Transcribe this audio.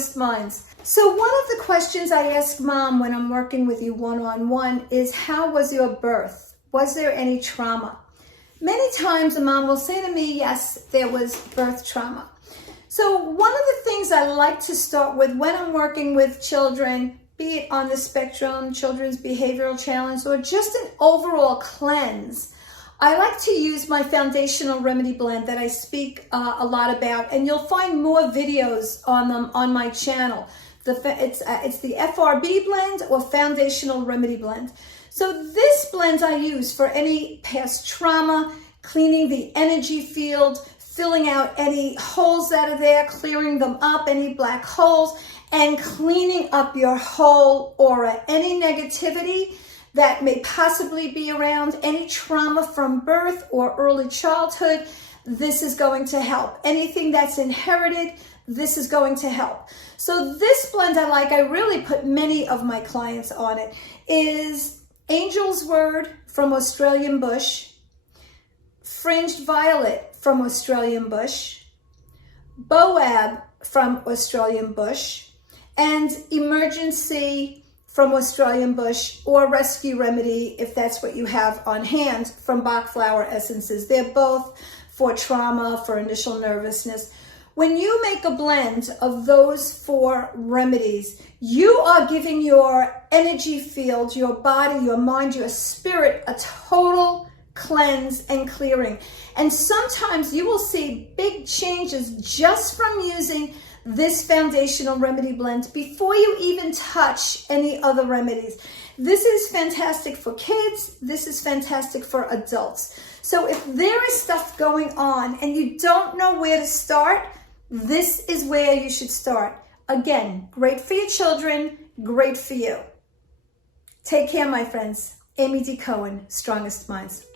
Strongest Minds. So one of the questions I ask mom when I'm working with you one-on-one is, how was your birth? Was there any trauma? Many times a mom will say to me, yes, there was birth trauma. So one of the things I like to start with when I'm working with children, be it on the spectrum, children's behavioral challenge, or just an overall cleanse, I like to use my foundational remedy blend that I speak a lot about, and you'll find more videos on them on my channel. It's the FRB blend or foundational remedy blend. So this blend I use for any past trauma, cleaning the energy field, filling out any holes that are there, clearing them up, any black holes, and cleaning up your whole aura, any negativity that may possibly be around, any trauma from birth or early childhood. This is going to help. Anything that's inherited, this is going to help. So this blend I really put many of my clients on it, is Angel's Word from Australian Bush, Fringed Violet from Australian Bush, Boab from Australian Bush, and Emergency from Australian Bush, or Rescue Remedy, if that's what you have on hand, from Bach Flower Essences. They're both for trauma, for initial nervousness. When you make a blend of those 4 remedies, you are giving your energy field, your body, your mind, your spirit, a total cleanse and clearing. And sometimes you will see big changes just from using this foundational remedy blend before you even touch any other remedies. This is fantastic for kids. This is fantastic for adults. So if there is stuff going on and you don't know where to start, this is where you should start. Again, great for your children, great for you. Take care, my friends. Amy D. Cohen, Strongest Minds.